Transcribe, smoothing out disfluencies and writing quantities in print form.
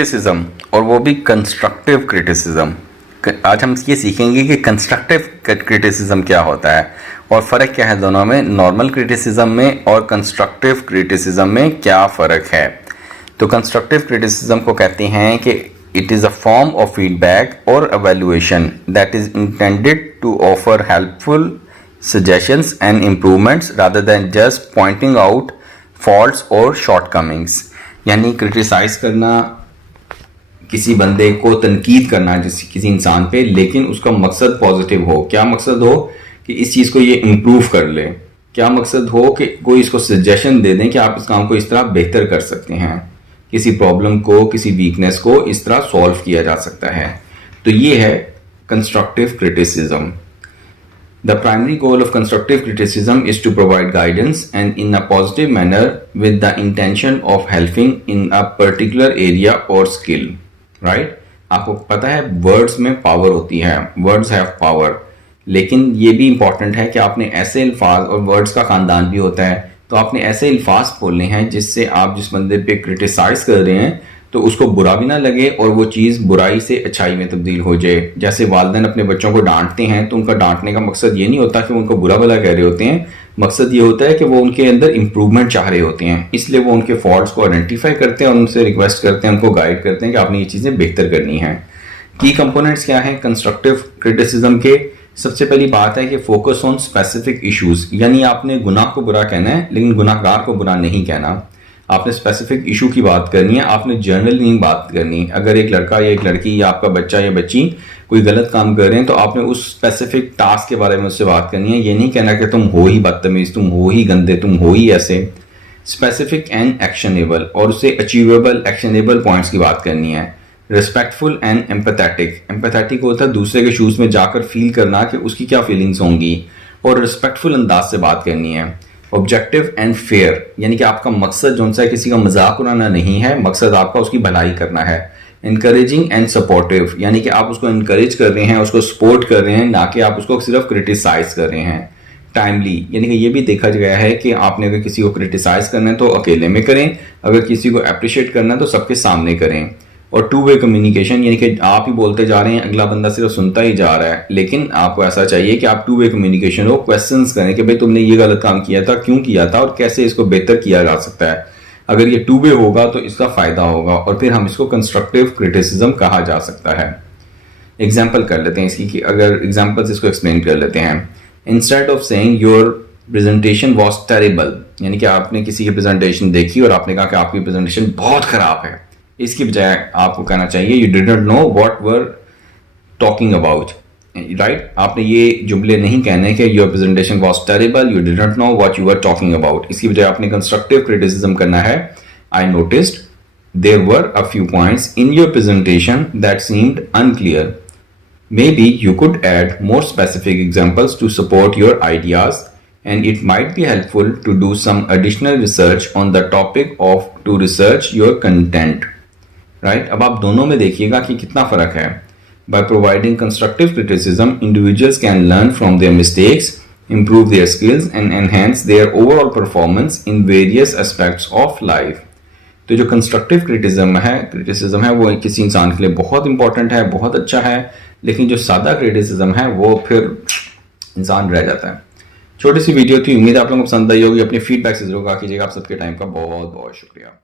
Criticism, और वो भी कंस्ट्रक्टिव क्रिटिसिज्म। आज हम ये सीखेंगे कि कंस्ट्रक्टिव क्रिटिसिज्म क्या होता है और फ़र्क क्या है दोनों में, नॉर्मल क्रिटिसिज्म में और कंस्ट्रक्टिव क्रिटिसिज्म में क्या फ़र्क है। तो कंस्ट्रक्टिव क्रिटिसिज्म को कहते हैं कि it is a form of feedback और evaluation that is intended to offer helpful suggestions and improvements rather than just pointing out faults or shortcomings। यानी क्रिटिसाइज करना, किसी बंदे को तनकीद करना किसी इंसान पे, लेकिन उसका मकसद पॉजिटिव हो। क्या मकसद हो कि इस चीज़ को ये इम्प्रूव कर ले, क्या मकसद हो कि कोई इसको सजेशन दे दें कि आप इस काम को इस तरह बेहतर कर सकते हैं, किसी प्रॉब्लम को, किसी वीकनेस को इस तरह सॉल्व किया जा सकता है। तो ये है constructive criticism. The primary goal of constructive criticism is to provide guidance and in a positive manner with the intention of helping in a particular area or skill, right? आपको पता है words में power होती है, words have power, लेकिन ये भी important है कि आपने ऐसे अल्फाज, और words का खानदान भी होता है, तो आपने ऐसे अल्फाज बोलने हैं जिससे आप जिस बंदे पे criticize कर रहे हैं तो उसको बुरा भी ना लगे और वो चीज़ बुराई से अच्छाई में तब्दील हो जाए। जैसे वालिदैन अपने बच्चों को डांटते हैं तो उनका डांटने का मकसद ये नहीं होता कि वो उनको बुरा भला कह रहे होते हैं, मकसद ये होता है कि वो उनके अंदर इंप्रूवमेंट चाह रहे होते हैं, इसलिए वो उनके फॉल्ट्स को आइडेंटिफाई करते हैं और उनसे रिक्वेस्ट करते हैं, उनको गाइड करते हैं कि आपने ये चीज़ें बेहतर करनी है। की कंपोनेंट्स क्या हैं कंस्ट्रक्टिव क्रिटिसिज्म के? सबसे पहली बात है कि फोकस ऑन स्पेसिफिक इशूज़, यानी आपने गुनाह को बुरा कहना है लेकिन गुनाहगार को बुरा नहीं कहना। आपने स्पेसिफिक इशू की बात करनी है, आपने जनरल नहीं बात करनी। अगर एक लड़का या एक लड़की या आपका बच्चा या बच्ची कोई गलत काम कर रहे हैं तो आपने उस स्पेसिफिक टास्क के बारे में उससे बात करनी है। ये नहीं कहना कि तुम हो ही बदतमीज, तुम हो ही गंदे, तुम हो ही ऐसे। स्पेसिफिक एंड एक्शनेबल, और उससे अचीवेबल एक्शनेबल पॉइंट्स की बात करनी है। रिस्पेक्टफुल एंड एम्पैथेटिक, एम्पैथेटिक होता है दूसरे के शूज़ में जाकर फील करना कि उसकी क्या फीलिंग्स होंगी, और रिस्पेक्टफुल अंदाज से बात करनी है। ऑब्जेक्टिव एंड फेयर, यानी कि आपका मकसद जो सा किसी का मजाक उड़ाना नहीं है, मकसद आपका उसकी भलाई करना है। इनकरेजिंग एंड सपोर्टिव, यानी कि आप उसको इनकरेज कर रहे हैं, उसको सपोर्ट कर रहे हैं, ना कि आप उसको सिर्फ क्रिटिसाइज कर रहे हैं। टाइमली, यानी कि ये भी देखा गया है कि आपने अगर किसी को क्रिटिसाइज करना है तो अकेले में करें, अगर किसी को अप्रिशिएट करना है तो सबके सामने करें। और टू वे कम्युनिकेशन, यानी कि आप ही बोलते जा रहे हैं, अगला बंदा सिर्फ सुनता ही जा रहा है, लेकिन आपको ऐसा चाहिए कि आप टू वे कम्युनिकेशन हो, क्वेश्चंस करें कि भाई तुमने ये गलत काम किया था, क्यों किया था और कैसे इसको बेहतर किया जा सकता है। अगर ये टू वे होगा तो इसका फायदा होगा और फिर हम इसको कंस्ट्रक्टिव क्रिटिसिज्म कहा जा सकता है। एग्जाम्पल कर लेते हैं इसकी, कि अगर एग्जाम्पल इसको एक्सप्लेन कर लेते हैं। Instead of saying your presentation was terrible, यानी कि आपने किसी की प्रेजेंटेशन देखी और आपने कहा कि आपकी प्रेजेंटेशन बहुत खराब है, इसकी बजाय आपको कहना चाहिए you did not know what were talking about, right. आपने ये जुमले नहीं कहने कि your presentation was terrible, you did not know what you were talking about. इसकी बजाय आपने कंस्ट्रक्टिव क्रिटिसिज्म करना है। I noticed there were a few points in your presentation that seemed unclear, maybe you could add more specific examples to support your ideas and it might be helpful to do some additional research on the topic of to research your content, right। अब आप दोनों में देखिएगा कि कितना फर्क है। By providing constructive criticism, individuals can learn from their mistakes, improve their skills and enhance their overall performance in various aspects of life। तो जो कंस्ट्रक्टिव क्रिटिसिज्म है वो किसी इंसान के लिए बहुत इंपॉर्टेंट है, बहुत अच्छा है, लेकिन जो सादा क्रिटिसिज्म है वो फिर इंसान रह जाता है। छोटी सी वीडियो थी, उम्मीद आप लोगों को पसंद आई होगी। अपने फीडबैक से जरूर कहा कीजिएगा। आप सबके टाइम का बहुत बहुत शुक्रिया।